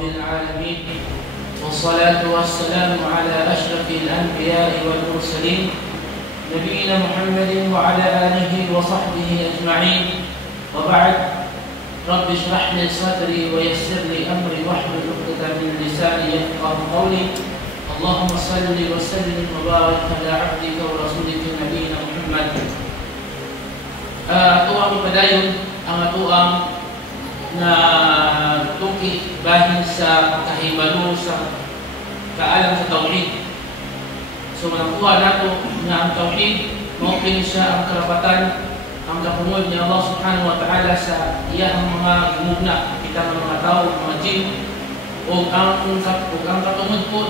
رب العالمين والصلاة والسلام على أشرف الأنبياء والمرسلين نبينا محمد وعلى آله وصحبه أجمعين وبعد رب اشرح لي صدري ويسر لي أمري واحلل عقدة من لساني يفقه قولي اللهم صل وسلم وبارك على عبدك ورسولك نبينا محمد. Tuang padayon ang atuang na tuki bahin sa kahibalo sa kaalam sa tauhid. So manakuha nato nga ang tauhid mao kini siya ang karapatan, ang kapungod ni Allah subhanahu wa ta'ala sa iyang mga gumugna kita mga tao, mga jin, o ang katungod po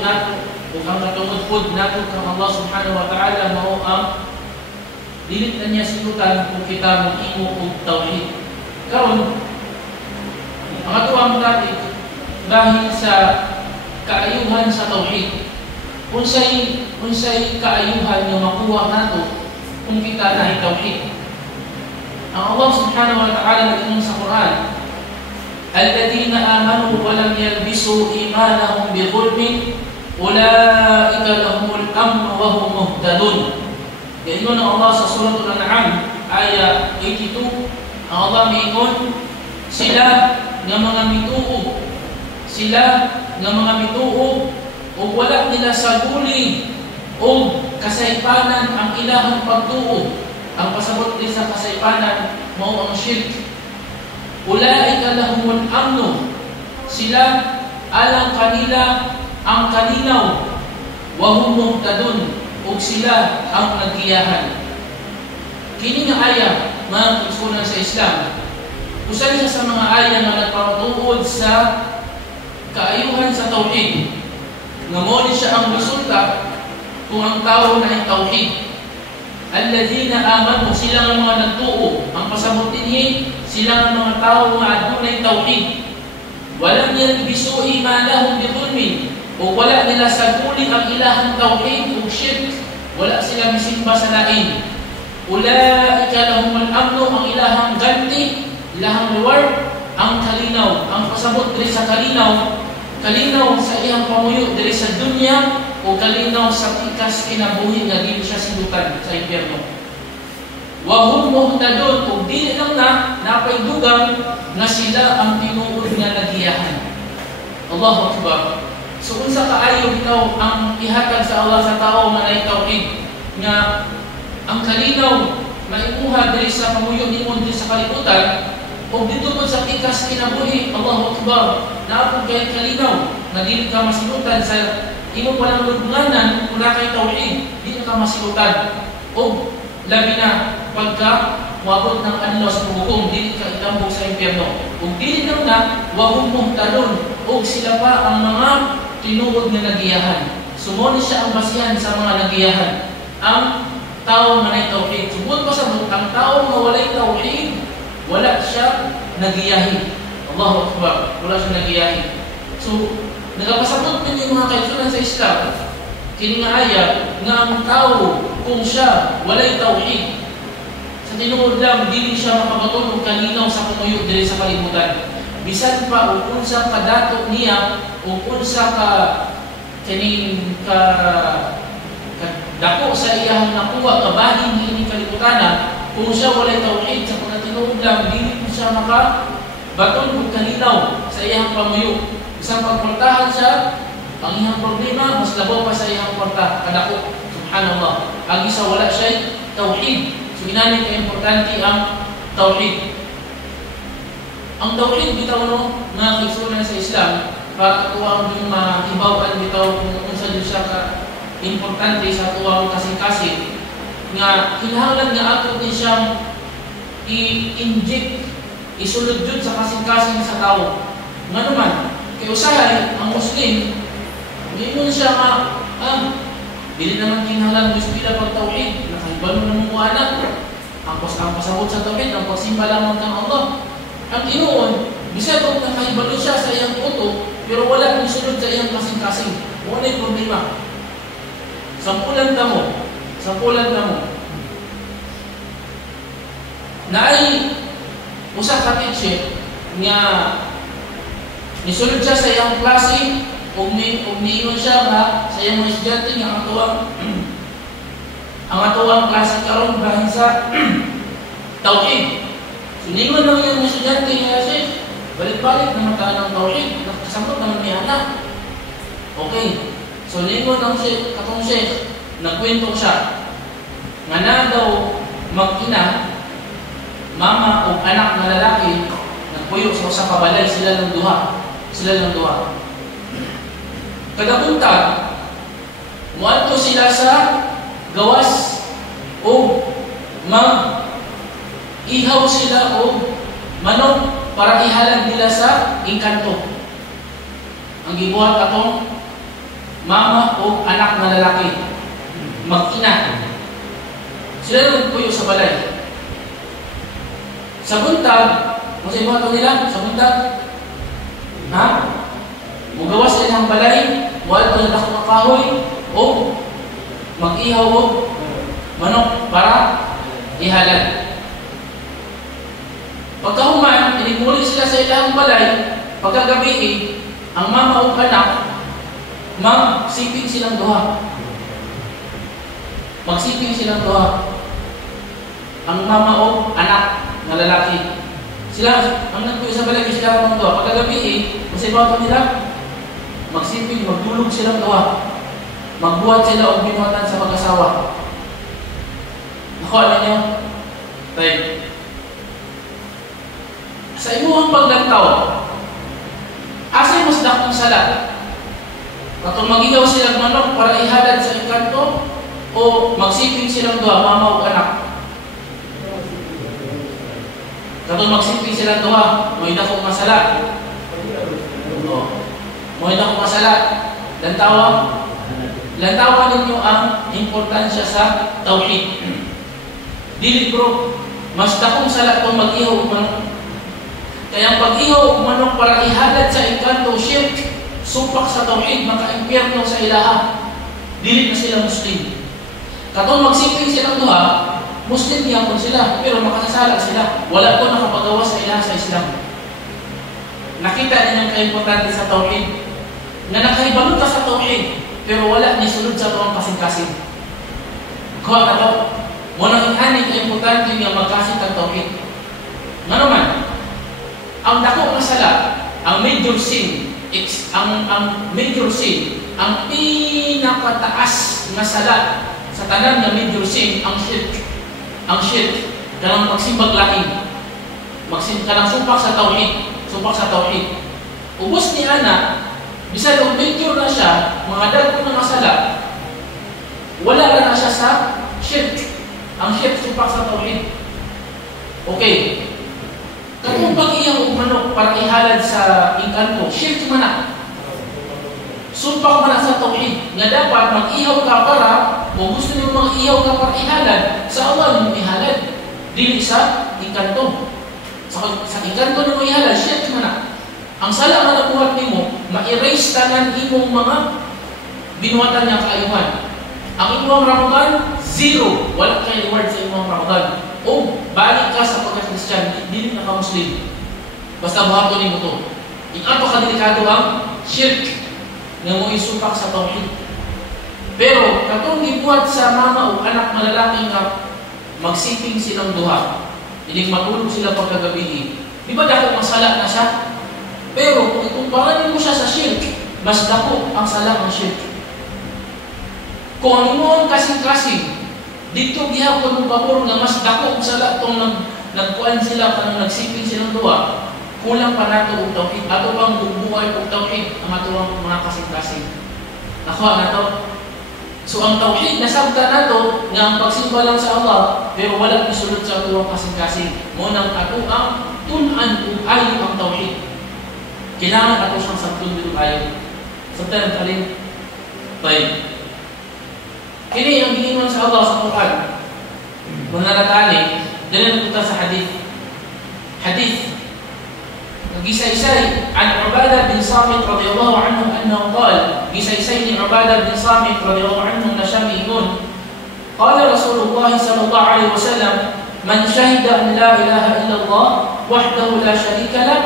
nato kang Allah subhanahu wa ta'ala mao ang dilit na niya sinutan kung kita mag-imo og tauhid. Karon ang atuang topic bahin sa kaayuhan sa tauhid. Unsay kaayuhan nga makuha nato kung kita na tauhid. Ang Allah subhanahu wa ta'ala nag-ingon sa Quran, alladhina amanu wa lam yalbisu imanahum bi dhulmin ulaika lahumul amn wa hum muhtadun. Ingon ang Allah sa Suratul An'am aya 82, ang Allah miingon sila nga mga mituo, o wala nila saguli o kasaypanan ang ilahang pagtuo. Ang pasabot din sa kasaypanan mao ang shirk. Ulaika lahumul amnu, sila alang kanila ang kalinaw, wa hum muhtadun, ug sila ang nagiyahan. Kini nga aya mga kasunan sa Islam, usa siya sa mga aya na nagpatuod sa kaayuhan sa tauhid. Nga mo ni siya ang resulta kung ang tao na ay tauhid. Alladhina amanu, sila ang mga nagtuo. Ang pasabot dinhi, sila ang mga tao nga adunay tauhid. Walang yalbisu imanahum bi dhulmin, o wala nila saguli ang ilahang tauhid o shirk. Wala sila misimba sa lain. Ulaika lahumul amnu, ang ilahang ganti, ilahang reward, ang kalinaw. Ang pasabot diri sa kalinaw sa iyang pamuyo diri sa dunya o kalinaw sa pikas kinabuhi nga dili siya sinutan sa impyerno. Wa hum muhtadun, ug dili lang na napaydugang nga sila ang tinuod nga nagiyahan. Allahu Akbar. So unsa kaayo bitaw ang ihatag sa Allah sa tao nga nay tauhid nga ang kalinaw maimuha diri sa pamuyo nimon diri sa kalibutan o dito po sa pikas kinabuhi. Allahu Akbar. Naapod kay kalinaw na dili ka masilutan sa imo palang lubnganan kung kay tauhid, dili ka masilutan. O labi na pagka wabot ng anlaw sa hukom, dili ka itambok sa impyerno. O dili lang na wahum muhtadun, o sila pa ang mga tinuod na nagiyahan. Sumuni siya ang basihan sa mga nagiyahan. Ang tao na may tauhid. Subot pa sa ang tao na walay tauhid, wala siya nagiyahi. Allahu Akbar. Wala siya nagiyahi. So, nagapasabot din yung mga kaisunan sa Islam. Kini nga aya nga ang tao kung siya walay tauhid, sa tinuod lang dili siya makabaton og kalinaw sa pumuyo diri sa kalibutan. Bisan pa o unsa kadato niya o unsa ka kining ka dako sa iyang nakuha kabahin ini kalibutan, kung siya walay tauhid sa pagkatinuod lang dili siya makabaton og kalinaw sa iyang pamuyo. Isang pagportahan siya, ang iyang problema mas labaw pa sa iyang porta kadako. Subhanallah. Ang isa wala siya tauhid. So inani ka importante ang tauhid. Ang tauhid bitaw no nga kaisunan sa Islam para tuwang yung mahibawan bitaw kung unsa din siya ka importante sa tuwang kasing-kasing nga kinahanglan nga ato din siyang i-inject, isulod jud sa kasing-kasing sa tao. Nga naman kay usahay ang Muslim, hindi mo siya dili naman kinahanglan gusto nila pag tauhid, nakahibalo na mga anak. Ang pasabot sa tauhid, ang pagsimba lamang kang Allah. Ang tinuon, bisag kung nakahibalo siya sa iyang uto, pero wala kang sulod sa iyang kasing-kasing. Wala yung problema. Sampulan ka mo. Na ay usa ka teacher nga Nisulod siya sa iyang klase, ug niingon siya nga sa iyang mga estudyante nga ang atuang klase karon bahin sa tawhid. So niingon lang yung mga estudyante nga siya, balik-balik naman tayo ng tawhid, nakasambot naman niya anak. Okay. So niingon lang siya, katong siya, nagkwento siya, nga na daw mag-ina, mama o anak na lalaki, nagpuyo sa kabalay, sila ng duha. Kada buntag, muadto sila sa gawas o mag-ihaw sila o manok para ihalag nila sa engkanto. Ang gibuhat atong mama o anak na lalaki, mag-ina. Sila nagpuyo sa balay. Sa buntag, kung sa ibuhato nila, sa buntag, mugawas sila ng balay, muadto na dako ng kahoy, o mag-ihaw o manok para ihalag. Pagkahuman, inigmuli sila sa ilang balay, pagkagabi, ang mama o anak, magsiping silang duha. Ang mama o anak na lalaki. Sila, ang nagpuyo sa balay, sila ang duha. Pagkagabi, kasi bato nila, magsiping, magdulog silang duha. Magbuhat sila o binuhatan sa mag-asawa. Nakuha na niyo? Tayo. Sa imuhang paglantaw, asay mas dakong sala. Katong magigaw silang manok para ihalad sa engkanto o magsiping silang duha, mama o anak. Katong magsiping silang duha, may dakong masala. May dakong masala. Lantawan ninyo ang importansya sa tawhid. Dili bro, mas dakong sala itong mag-ihaw o manok. Kaya ang pag-ihaw o manok para ihalad sa engkanto, shirk, supak sa tawhid, maka-impyerno sa ilaha. Dili na sila Muslim. Katong magsiping silang duha, Muslim niyapon sila, pero makasasala sila. Wala ko nakapagawa sa ilaha sa Islam. Nakita ninyong kaimportante sa tawhid. Na nakahibalo ka sa tawhid, pero wala ni sulod sa tuwang kasing-kasing. Kuha ka to. Muna inhanin kaimportante niya magkasing ang tawhid. Nga naman, ang dako na sala, ang major sin, ang major sin, ang pinakataas na sala sa tanan na major sin, ang shirk. Ang shirk, kanang magsimbag lain. Kanang supak sa tawhid. Ubos ni Ana, bisan kung major na siya, mga dagko na masala, wala na siya sa shirk. Ang shirk, supak sa tawhid. Okay. Katong pag-iyaw o manok para ihalad sa engkanto, shirk man na. Supak man na sa tawhid. Nga dapat mag-ihaw ka para, kung gusto niyo mag-ihaw ka para ihalad, sa Allah niyo ihalad. Dili sa engkanto. Sa engkanto niyo ihalad, shirk man na. Ang sala nga nabuhat nimo, ma-erase tanan imong mga binuhatan niya kaayuhan. Ang imong Ramadan, zero. Wala kay reward sa imong Ramadan. O balik ka sa pagka-Christian, dili na ka Muslim. Basta buhaton nimo to. Ato ka delikado ang shirk nga mo isupak sa tawhid. Pero katong gibuhat sa mama o anak na lalaki nga magsiping silang duha, ining matulog sila pagkagabi. Di ba dako masala na siya? Pero kung ikumpara mo siya sa shirk, mas dako ang sala ng shirk. Kung ang imo ang kasing-kasing, dito gihapon mo pabor nga mas dako ang sala itong nagkuhan sila kanang nagsiping silang duha, kulang pa nato og tawhid. Ato bang bubuhay og tawhid ang atong mga kasing-kasing. Nakuha na to. So ang tawhid nasabta nato nga ang pagsimba lang sa Allah, pero wala isulod sa atong kasing-kasing. Mo nang ato ang tun-an ug ayo ang tawhid. Kailangan ato siyang sabtun dito tayo. Sabtan kalin. Baik. Kini ang giingon sa Allah sa Quran. Mananatali, dili punta sa hadith. Hadith. Nag-isa-isay an Ubadah bin Samit radhiyallahu anhu annahu qala, isa-isay ni Ubadah bin Samit radhiyallahu anhu na siya miingon. Qala Rasulullah sallallahu alaihi wasallam, man shahida an la ilaha illallah wahdahu la sharika lah,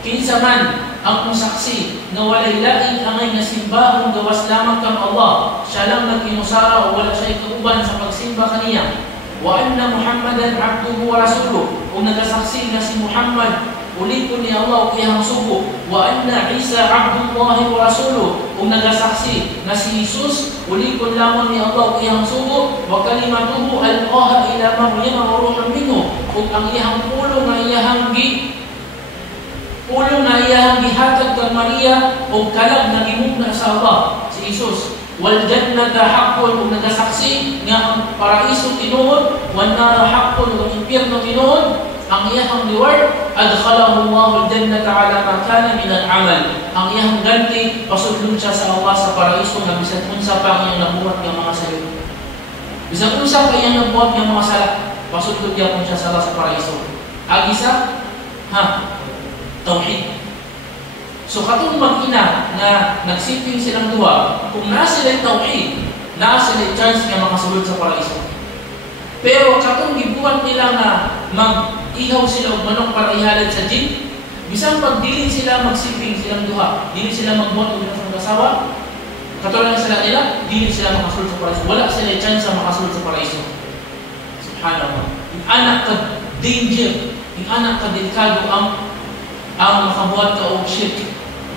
kinsa man ang musaksi nga walay lain angay nga simbahon gawas lamang kang Allah. Siya lang nagkinusara o wala siya ikauban sa pagsimba kaniya. Wa anna Muhammadan abduhu wa rasuluh. O nagasaksi nga si Muhammad ulikon ni Allah o iyang sugo. Wa anna Isa abdullahi wa rasuluh. O nagasaksi nga si Jesus ulikon lamang ni Allah o iyang sugo. Wa kalimatuhu alqaha ila Maryam wa ruhun minhu. O ang iyang pulo nga iyang gihatag kang Maria o kalag na gimugna sa Allah si Jesus. Wal jannata haqqun, ug nagasaksi nga ang paraiso tinuod, wan nar haqqun, ug ang impierno tinuod. Ang iyang reward adkhalahu Allahu al-jannata ala ma kana min al-amal. Ang iyang ganti pasudlon siya sa Allah sa paraiso nga bisan unsa pa ang iyang nabuhat nga mga sayo. Bisan unsa pa iyang nabuhat nga mga sala, pasudlon gyapon siya sa Allah sa paraiso. Agi sa tauhid. So katong mag-ina na nagsiping silang duha, kung naa sila tauhid, naa sila chance nga makasulod sa paraiso. Pero katong gibuhat nila nga mag-ihaw sila og manok para ihalad sa jin, bisan pag dili sila magsiping silang duha, dili sila magbuhat og isang asawa, katulad sila nila, dili sila makasulod sa paraiso. Wala sila chance sa makasulod sa paraiso. Subhanallah. Yung anak ka danger, yung anak ka delikado ang makabuhat ka og shirk.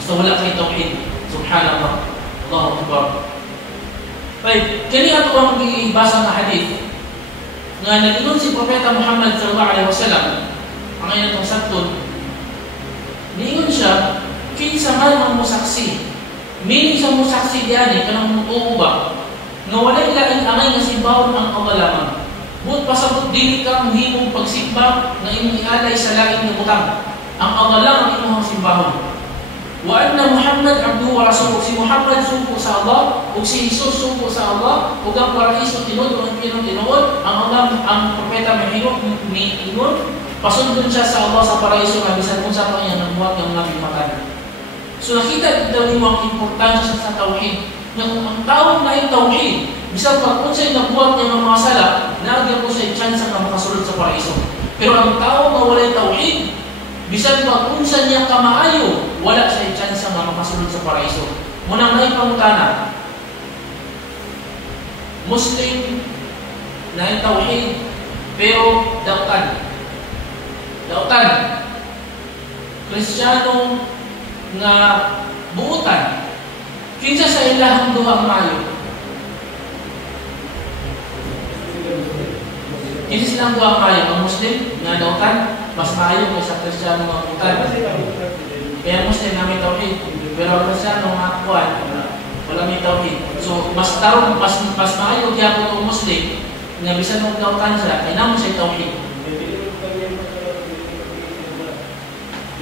Basta wala kay tauhid. Subhanallah. Allahu Akbar. Right. Kani ato ang gibasa nga hadith nga nag-ingon si Propeta Muhammad sallallahu alaihi wasallam ang ayang itong saktun. Niingon siya, kinsa man ang musaksi. Meaning sa musaksi diyan kanang mutuo ba nga walay lain angay nga simbahon ang Allah lamang. But pasabot dili ka mohimong pagsimba nga imong ialay sa lain nga butang. Ang Allah lang ang imong simbahon. Wa anna Muhammad abduhu wa rasuluh. Si Muhammad suko sa Allah, ug si Jesus suko sa Allah, ug ang paraiso tinuod ug ang tinuod. Ang Allah, ang propeta miingon, pasundon siya sa Allah sa paraiso nga bisan unsa pa niya namuhat ng mga matan. So nakita daw nimo ang importansya sa tauhid. Nga kung ang tao na tauhid, bisan pag unsay nabuhat niya ng mga sala, naagya ko sa chance nga makasulod sa paraiso. Pero ang tao nga walay tauhid, bisan pag unsa niya kamaayo, wala sa chance nga makasulod sa paraiso. Munang nay pangutana. Muslim na tauhid pero dautan. Kristiyano nga buutan. Kinsa sa ilahang duha maayo? Kinsa silang duha maayo? Ang Muslim nga dautan mas maayo kaysa Kristiyano nga buutan. Kaya Muslim na may tauhid, pero ang Kristiyano nga kuwan, wala may tauhid. So mas maayo gyapon ang Muslim nga bisan og dautan siya, kay namo siya tauhid.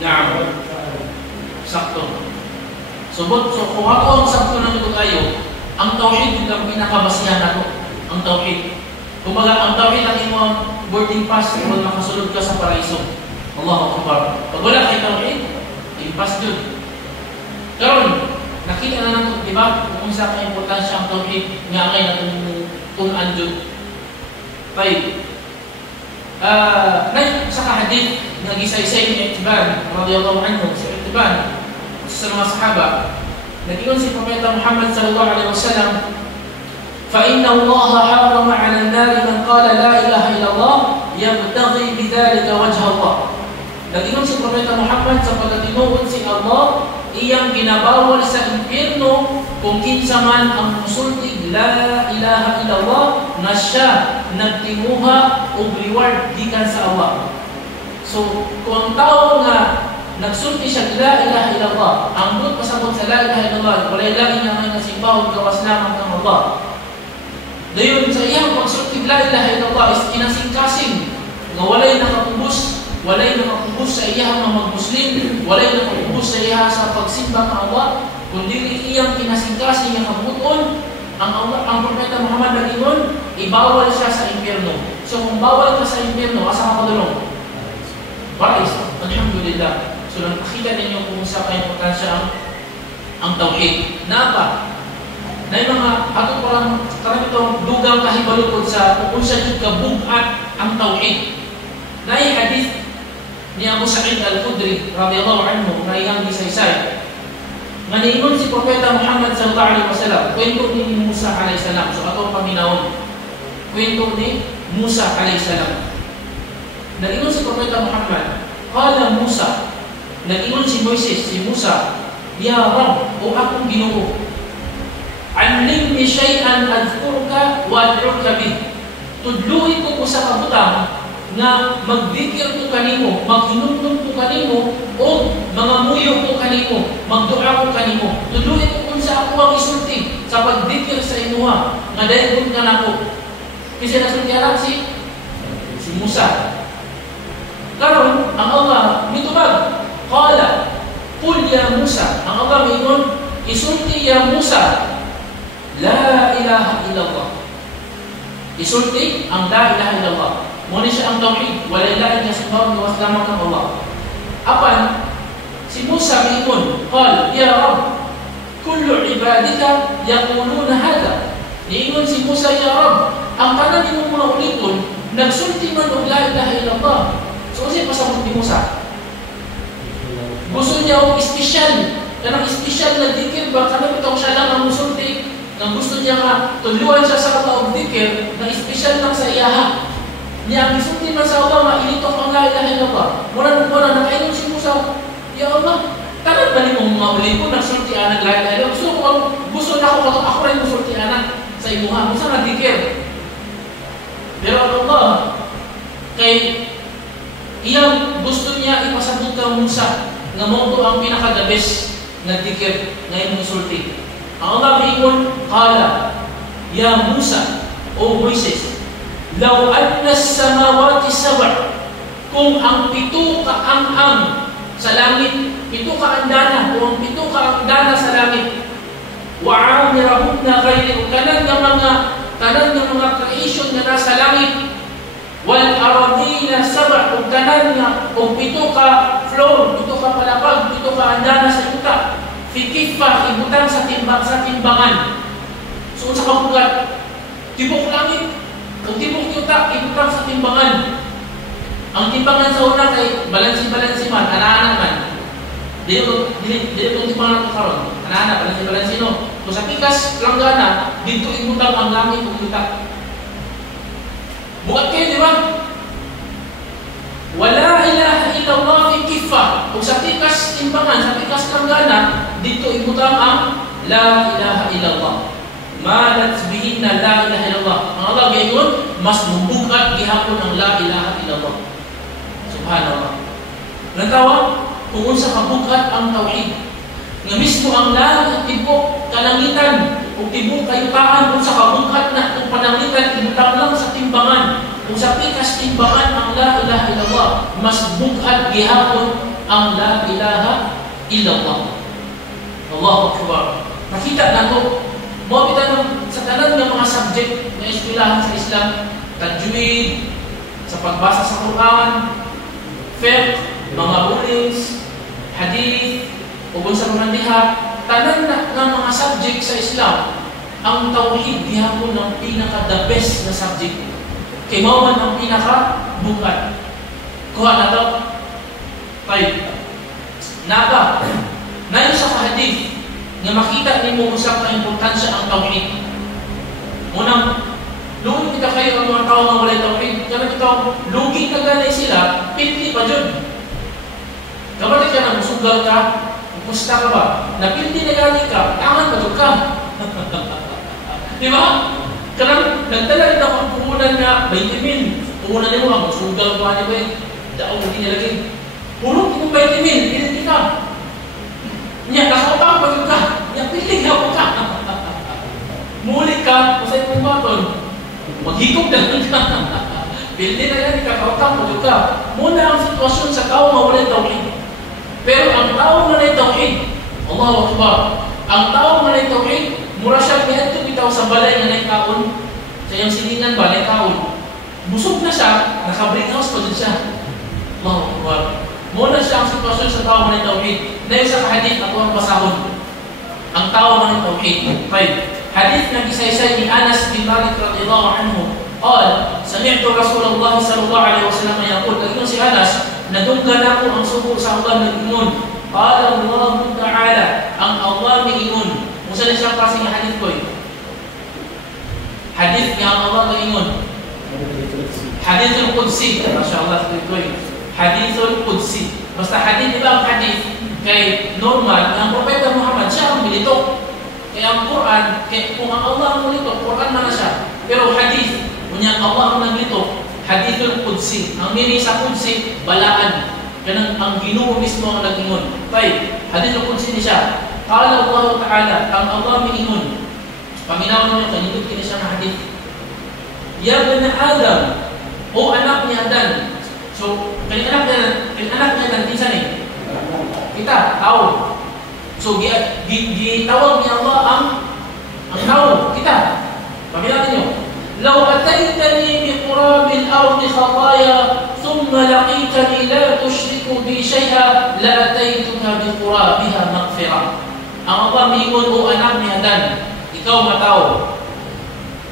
Naam. Sakto. So kung ako ang sakto na nito kayo, ang tauhid ang pinakabasihan nato, ang tauhid. Kumbaga ang tauhid ang imong boarding pass kung makasulod ka sa paraiso. Allahu Akbar. Pag wala kay tauhid, impas jud. Karon nakita na nato, di ba, kung sa ka importansya ang tauhid nga angay natong tun-an jud. Tay. Sa hadith nga gisaysay ni Itban radhiyallahu anhu, si Itban sa mga sahaba, nag-ingon si Propeta Muhammad sallallahu alaihi wasallam, فإن الله حرم على النار من قال لا إله إلا الله يبتغي بذلك وجه الله. Nag-ingon si Propeta Muhammad sa pagkatinuod si Allah, iyang ginabawal sa impierno kung kinsa man ang musultig la ilaha illallah na siya nagtinguha o reward gikan sa Allah. So kung ang tao nga nagsulti siya la ilaha illallah, ang but pasabot sa la ilaha illallah, walay lain nga may nasimbahon gawas lamang ng Allah. Dayon sa iyang pagsulti la ilaha illallah is kinasing-kasing nga walay nakatubos sa iyang mga Muslim, walay nakatubos sa iya sa pagsimba ng Allah, kundi iyang kinasing-kasing nga kabuton ang Propeta Muhammad nag-ingon, ibawal siya sa impierno. So kung bawal ka sa impierno, asa ka padulong? Parais. Alhamdulillah. So nakita ninyo kung sa ka-importansya ang tauhid. Napa? Na yung mga ato parang itong dugang kahibalukod sa kung sa jud kabugat ang tauhid. Na yung hadith ni Abu Sa'id Al-Khudri radhiyallahu anhu na iyang gisaysay. Nga niingon si Propeta Muhammad sallallahu alaihi wasallam, kwento ni Musa alaihi salam. So atong paminawon. Kwento ni Musa alaihi salam. Nagingon si Propeta Muhammad, qala Musa, nagingon si Moises, si Musa, ya Rabb, o akong Ginoo, allimni shay'an adhkurka wa ad'uka bih. Tudluhi ko sa kabutang nga magdikir ko kanimo, maghinumdum ko kanimo, o mga muyo ko kanimo, magdua ko kanimo. Tudluhi ko kung sa ako ang isulti sa pagdikir sa imuha, nga dahil ka na ko. Kasi nasultihan si Musa. Karon ang Allah mitubag, qala qul ya Musa, ang Allah mingon isulti ya Musa, la ilaha illallah. Isulti ang la ilaha illallah. Muna siya ang tauhid, wala ilaha illallah wa salamat ng Allah. Apan si Musa mingon, qal ya Rabb, kullu ibadika yaquluna hada. Niingon si Musa, ya Rabb, ang tanan nimong mga uliton nagsulti man og la ilaha illallah. So, kasi pasabot ni Musa. Gusto niya ang espesyal. Kanang espesyal na dikir ba? Kanang itong siya lang ang musulti. Nang gusto niya nga, tuluan siya sa kataog dikir na espesyal lang sa iyaha. Niya ang isulti man sa Allah, mailitong ang la ilaha illallah. Muna nakainom si Musa. Ya Allah, tanan ba ni mong mga uli ko nagsulti anak la ilaha illallah? Gusto na ako rin musulti anak sa imuha. Gusto na dikir. Pero Allah, kay iyang gusto niya ipasabot ka Musa nga mo ang pinaka-the best na dikir na imong sulti. Ang Allah mingon, qala ya Musa, o Moises, law anna as-samawati sab', kung ang pito ka ang sa langit, pito ka andana, kung ang pito ka andana sa langit, wa amirahunna ghayri, tanan nga mga creation nga nasa langit, wal aradina sab', ug tanan nga ug pito ka floor, pito ka palapag, pito ka andana sa yuta, fi kiffa, ibutang sa timbangan. So sa kabugat, tibok langit ug tibok yuta, ibutang sa timbangan. Ang timbangan sa una kay balansi man, ana-ana man. Dili ko timbangan ko karon. Ana-ana balansi no. So sa pikas langgana, dito ibutang ang langit ug yuta. Bukat kayo, di ba? Wala ilaha illallah fi kiffa. Kung sa pikas timbangan, sa pikas langgana, dito ibutang ang la ilaha illallah. Malat bihin na la ilaha illallah. Ang Allah gayon, mas mubukat gihapon ang la ilaha illallah. Subhanallah. Natawa, kung sa kabukat ang tauhid. Nga mismo ang la tibok kalangitan, kung tibok kayutaan, kung sa kabukat na kung panangitan, ibutang lang sa timbangan. Kung sa pikas timbangan ang la ilaha illallah, mas bukat gihapon ang la ilaha illallah. Allahu Akbar. Nakita na ito. Mawapitan sa tanan ng mga subject na eskwelahan sa Islam, tajwid, sa pagbasa sa Quran, fiqh, mga rulings, hadith, ugon sa mandiha, tanan na ng mga subject sa Islam, ang tauhid gihapon ang pinaka-the best na subject. Kay mao man ang pinaka-bukat. Kuha na ito. Tayo. Naba, nayon sa hadith, nga makita nimo usap ka importansya ang tauhid. Unang, lugi kita kayo ang mga tao nga walay tauhid. Kaya ito, lugi na ganay sila, pildi pa dyan. Kapatid ka na, musugal ka, musta ka ba? Napildi na ganay ka, tangan pa dyan ka. Di ba? Karang nagdala rin ako ang puhunan nga 20,000. Puhunan niyo ang musugal pa niyo ba eh. Daong hindi nilagay. Puro kung 20,000, pildi ka. Nya nakapang pag ka, nya piling ako ka. Muli ka, masay mong baton. Maghikog na lang ka. Pildi na yan, kakapang pag ka. Muna ang sitwasyon sa tao mawalay tauhid. Pero ang tao manay tauhid, Allahu Akbar. Ang tao manay tauhid, mura siya niya bitaw sa balay nga naikaon. Sa iyang silingan ba, naikaon. Busog na siya, naka-bring house pa din siya. Allahu Akbar. Muna siya ang sitwasyon sa tao manay tauhid. Dahil sa hadith at huwag basahon ang tao manay tauhid. Hadith na gisaysay ni Anas bin Malik radhiyallahu anhu, قال سمعت رسول الله صلى الله عليه وسلم يقول, si Anas, nadunggan ako ang suko sa Allah nag-ingon. Qala Allah Ta'ala, ang Allah miingon. Musa na siya kasi nga hadith ko eh. Hadith nga ang Allah nag-ingon. Hadithul Qudsi. MashaAllah ito eh. Hadithul Qudsi. Basta hadith, di ba ang hadith? Kay normal, ang Propeta Muhammad, siya ang bilitok. Kaya ang Quran, kung ang Allah ang bilitok, Quran man na siya. Pero hadith, kunya Allah ang naglitok, Hadithul Qudsi. Ang meaning sa Qudsi, balaan. Kanang ang Ginoo mismo ang nag-ingon. Tay, Hadithul Qudsi ni siya. Qala Allah Ta'ala, ang Allah miingon. Paminawan mo, kanilog kini siya na hadith. Ya bani Adam, o anak ni Adan. So, anak ni Adan, kinsa ni? Kita, tao. So, gitawag ni Allah ang tao, kita. Paminawan niyo. لو أتيتني بقراب الأرض خطايا ثم لقيتني لا تشرك بي شيئا لأتيتك بقرابها مغفرة. Ang Allah miingon, o anak ni Adan, ikaw matao.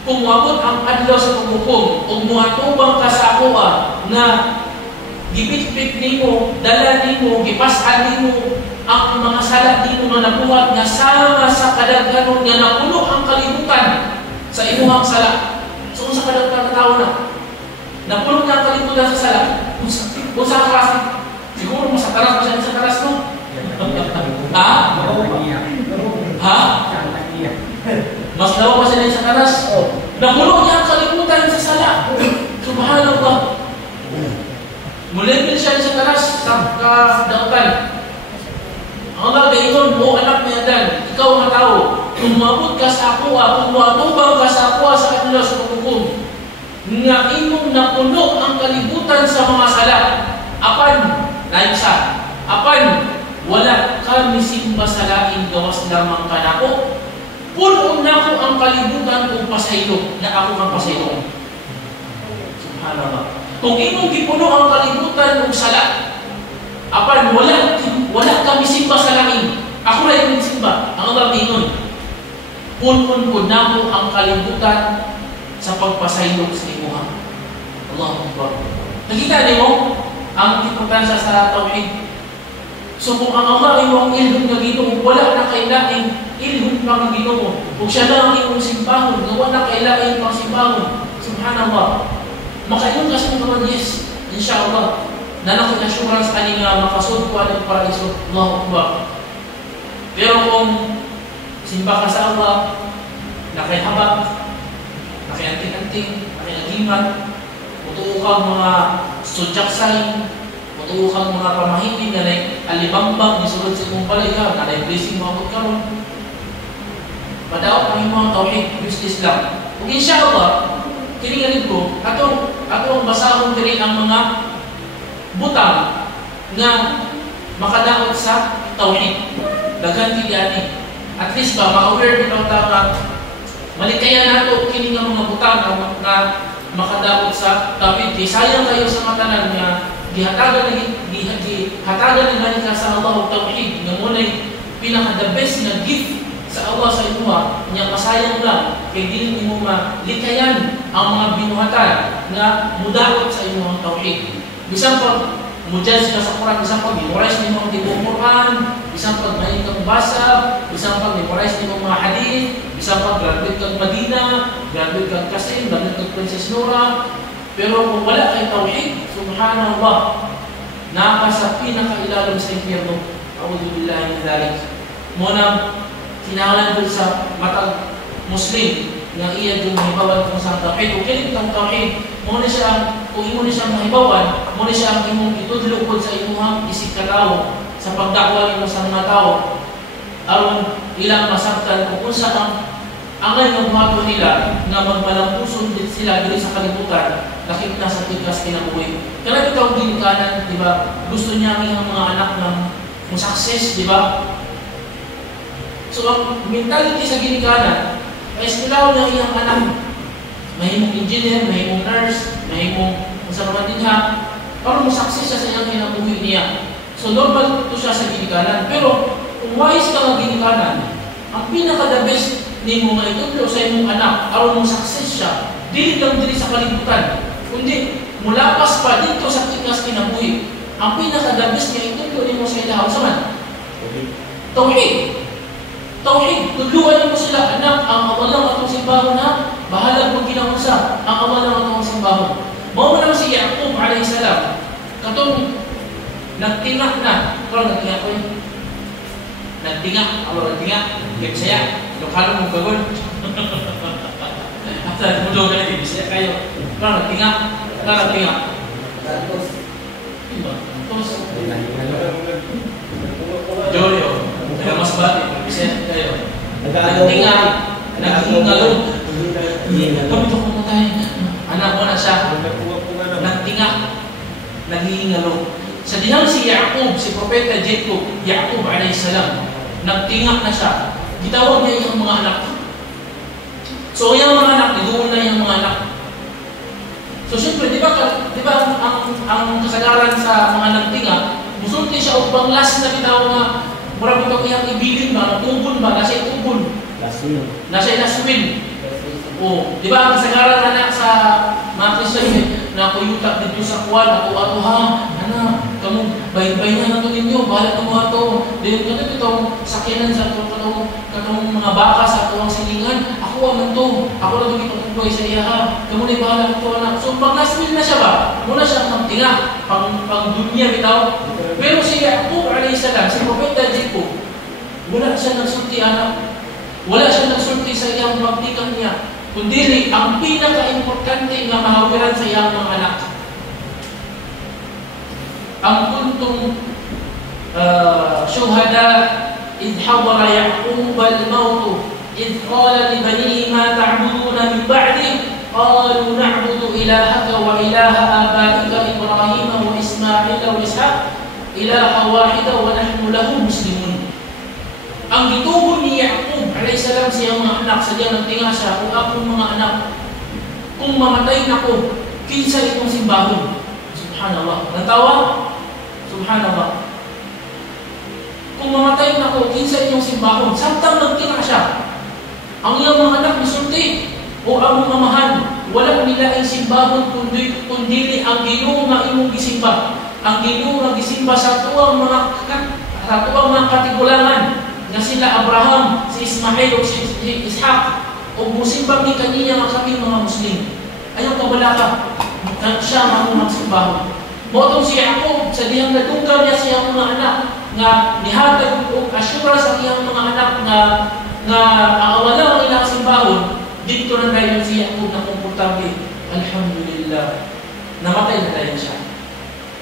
Kung wabot ang adlaw sa paghukom, ug muhatubang ka sa akoa na gipit-pit nimo, dala nimo, gipasan nimo ang mga sala nimo na nabuhat nga sama sa kadaghanon nga napuno ang kalibutan sa imuhang sala. So, sa kadang tao na napulog na ang kalimutan sa sala. Kung sa klase, siguro mo sa taras, masyadong sa taras mo. Ha? Ha? Mas lawa pa sila sa taras. Napulog niya ang kalimutan sa sala. Subhanallah. Mulipil siya sa taras sa kadautan. Ang Allah gayton, o anak ni Adan, ikaw ang tao. Kung mabot ka sa akoa, kung matubang ka sa akoa sa kanila sa paghukom, nga imong napuno ang kalibutan sa mga sala. Apan, naisa, apan, wala ka misimba sa laing gawas lamang ka nako. Puno na ko ang kalibutan kung pasaylo, na ako ang pasaylo. Subhanallah. Kung imong gipuno ang kalibutan kung sala, apan, wala ka misimba sa laing. Ako na yung simba. Ang Allah mingon. Punon ko na mo ang kalibutan sa pagpasaylog sa imuha. Allahu Akbar. Nakita niyo ang importansya sa tauhid. So kung ang Allah imo ang ilhom nga Ginoo, wala na kay laing ilhom pang Ginoo. Kung siya lang ang imong simbahon, wala na kay laing pang simbahon. Subhanallah. Makaingon kasi ng mga yes, inshallah. Nanakot assurance ani nga makasud ko ang paraiso. Allahu Akbar. Pero kung simba ka sa Allah, nakaihabak, nakianting-anting, nakiagiman, mutuo kang mga sudyaksay, mutuo kang mga pamahiling na alibambang, nisulod sa imong baliga, na blessing mo abot karon. Padaot ang imong tauhid, business lang. Kung inshallah, kiningalid ko, atong basahon diri ang mga butang nga makadaot sa tauhid. Dagan gani. At least ba ma-aware bitaw ta malikayan nato kini nga mga butang na makadaot sa tawhid. Sayang kayo sa matanan nga gihatagan ni manika sa Allah tauhid nga munay pinaka the best nga gift sa Allah sa imuha nya masayang lang kay dili nimo malikayan ang mga binuhatan nga mudaot sa imuhang tauhid. Bisan pag mujaz ka sa Quran, bisan pag memorize nimo ang tibok Quran, bisan pag mahilig kang basa, bisan pag memorize nimo mga hadith, bisan pag graduate kang Madina, graduate kang Qasim, graduate kang Princess Nora, pero kung wala kay tauhid, subhanallah, naka sa pinakailalim sa impyerno. A'udhu billahi min dhalik. Muna kinahanglan dun sa matag Muslim nga iya dun mahibawan kung sa tauhid. Kung kinig kang tauhid, muna siya, kung imo ni siya mahibawan, muna siya ang imong itudlukod sa imong isig katao sa pagdakwa nimo sa mga tao aron ilang masabtan kung unsa ang ng mga nila nga magmalampuson din sila diri sa kalibutan nakita sa tigas kinabuhi. Kaya ito ang ginikanan, di ba? Gusto niya ang mga anak na mo-success, di ba? So ang mentality sa ginikanan ay silaw na iyang anak. Mahimong engineer, mahimong nurse, mahimong masaraman din ha. Para mo-success siya sa iyang kinabuhi niya. So normal ito siya sa ginikanan. Pero kung wise ka ng ginikanan, ang pinaka-the best ni mo nga itutlo sa imong anak, aron mong success siya, dili lang dili sa kalibutan, kundi mulapas pa dito sa tikas kinabuhi. ang pinakadabis niya itulo nimo sa ilaha sa man. Tauhid. Tauhid. Tuluan mo sila, anak, ang awalang atong simbahon na bahala kung ginaunsa ang awalang atong simbahon. Mao man naman si Yaqub alayhi salam. Katong nagtingak na, pero nagtingak ko yun. Nagtingak, ako nagtingak, kaya Bisaya, lokalo mong gagol. After mulo ka lagi, Bisaya kayo. Pero nagtingak, Tapos, Jorio, kaya mas bati, Bisaya kayo. Nagtingak, naghingalog. Kami ito kumatay. Anak mo na siya. Nagtingak, naghingalog. Sa dihang si Yaqub, si Propeta Yaqub alayhi salam, nagtingak na siya. Gitawag niya yung mga anak. So yung mga anak, iduon na yung mga anak. So siyempre, di ba ang kasagaran sa mga nagtingak, musulti siya o panglas na bitaw nga, murang bitaw iyang ibilin ba, tubon ba, nasa itubon. Nasa ilaswin. O, di ba ang kasagaran anak sa mga Kristiyan, na ako yutak dito sa kuwan, ako ato ha, anak, kamu bayin-bayin na nato ninyo, balik na mo ato. Dito ka itong sakyanan sa katong mga baka sa atong silingan, ako aman to, ako na ito ipatuloy sa iya ha, kamu na ibahala ito anak. So pag nasmin na siya ba, muna siyang magtingak, pang dunya bitaw. Pero si Yaqub alayhi salam, si Propeta Jacob, wala siya nagsulti anak, wala siya nagsulti sa iyang magtikan niya. Kundi ang pinaka-importante na mahawiran sa iyang mga anak. Ang kuntong syuhada idh hawara Yaqub al-maut idh qala li banihi ma ta'buduna min ba'di qalu na'budu ilahaka wa ilaha abaika Ibrahim wa Ismail wa Ishaq ilaha wahida wa nahnu lahu muslimun. Ang gitugon ni Yaqub alayhi salam sa iyang mga anak, sa diyang nagtinga siya, kung akong mga anak, kung mamatay na ko, kinsa itong simbahon. Subhanallah. Natawa? Subhanallah. Kung mamatay na ko, kinsa itong simbahon. Samtang nagtinga siya, ang iyang mga anak misulti, o ang mamahan, wala nila ay simbahon kundi ang Ginoo nga imong gisimba. Ang Ginoo nga gisimba sa tuwang mga katigulangan na sila Abraham, si Ismail o si Ishaq o musimbang ni kaniya nga kami mga Muslim. Ayaw kabalaka na siya mamang simbahon. Motong si Yaqub, sa diyang nadungkal niya sa iyang mga anak nga nihatag o asyura sa iyang mga anak nga wala ang ilang simbahon, dito na tayo si Yaqub na komportable. Alhamdulillah. Namatay na tayo siya.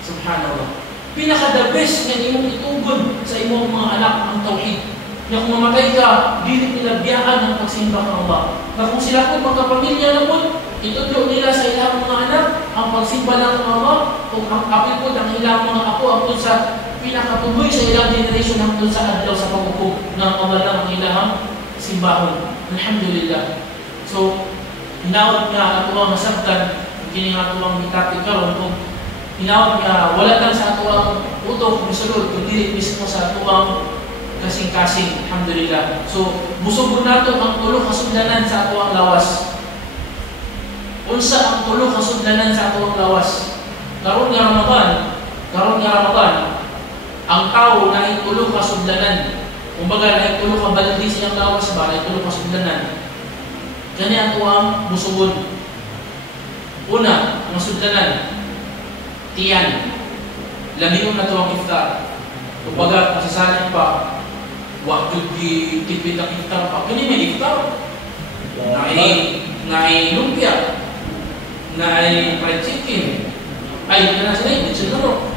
Subhanallah. Pinaka-the best nga imong itugon sa imong mga anak ang tauhid. Na kung mamatay ka, dili nila biyaan ang pagsimba ng Allah. Na kung sila po magkapamilya na po, itutlo nila sa ilang mga anak ang pagsimba ng Allah, kung ang kapit po ng ilang mga apo ang sa pinakatuloy sa ilang generation hangtod sa adlaw sa paghukom ng kawalang ang ilang simbahon. Alhamdulillah. So, hinawag nga atuang nasabtan, kini nga atuang mitapit karon kung hinawag nga wala lang sa atuang utok misulod, kundi mismo sa atuang kasing-kasing, alhamdulillah. So, busog nato ang tulo kasudlanan sa ato ang lawas. Unsa ang tulo kasudlanan sa ato ang lawas? Karon nga Ramadan, ang tao na ay tulo kasudlanan. Kumbaga, na ay tulo ka baldi siyang lawas ba, na ay tulo kasudlanan. Kani ato ang busugon. Una, ang sudlanan, tiyan. Lamiyon na ito ang iftar. Kumbaga, masasalit pa, waktu di tipid ang iftar pa. Kini may iftar. Nai lumpia. Nai fried chicken. Ay, ito na sila, hindi siguro.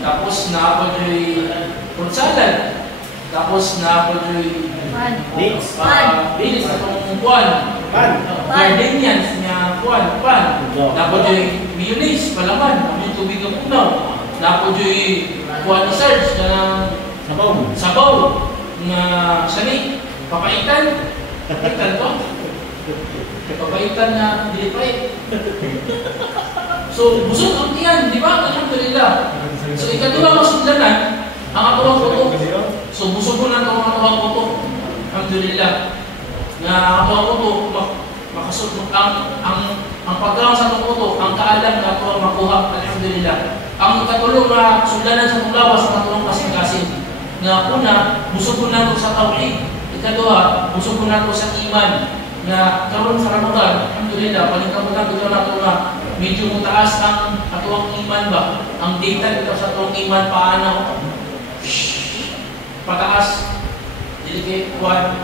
Tapos na ako yung fruit salad. Tapos na ako yung beans itong kuwan. Gardenians niya kuwan. Tapos yung mayonnaise, palaman. May tubig ang punaw. Tapos yung kuwan ni Sarge na sabaw. Nga sani, papaitan to. Papaitan na dilipay. So, busog ang tiyan, di ba? Alhamdulillah. So, ikatulong masudlanan, ang atuwang puto. So, busog ko na ito ang atuwang puto. Alhamdulillah. Na atuwang puto, makasud ang pagkaon sa atuwang puto, ang kaalam na atuwang makuha. Alhamdulillah. Ang ikatulong na sundanan sa tulawas sa katulong kasing-kasing. Nga una, busog ko na ito sa tawhid. Ikaduha, busog ko na ito sa iman. Nga karon sa Ramadan, alhamdulillah, palingkabutan ito na ito na medyo mutaas ang katuwang iman ba? Ang data dito sa katuwang iman, paano? Pataas. Dili kuwan.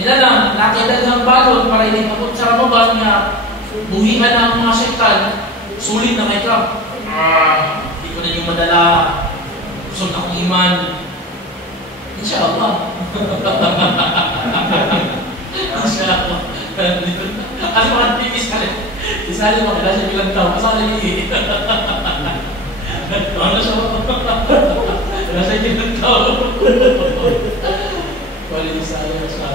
Ila lang, nakidagang balon para ilingkabot sa Ramadan nga buhian ang mga syaitan, sulit na may ka. Hindi ko na yung madala. Gusto na akong iman. Insyaallah. Insyaallah. Kasi mga tipis ka rin. Isali mo, kailan siya bilang tao. Masali niya. Ano siya? Kailan siya bilang tao. Wala isali na siya.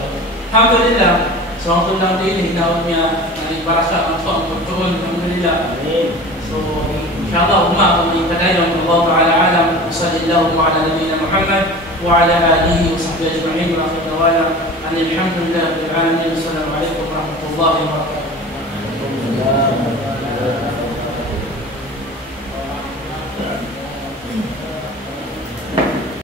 Alhamdulillah. So ang tulang din, hinawag niya na ibarasa ang pagtuon. Alhamdulillah. So, insyaAllah, kung kadayon, Allah Ta'ala alam, sallallahu ala nabiyina Muhammad wa ala alihi wa sahbihi ajma'in wa akhir dawana an alhamdulillah rabbil alamin. Assalamu alaikum warahmatullahi wabarakatuh.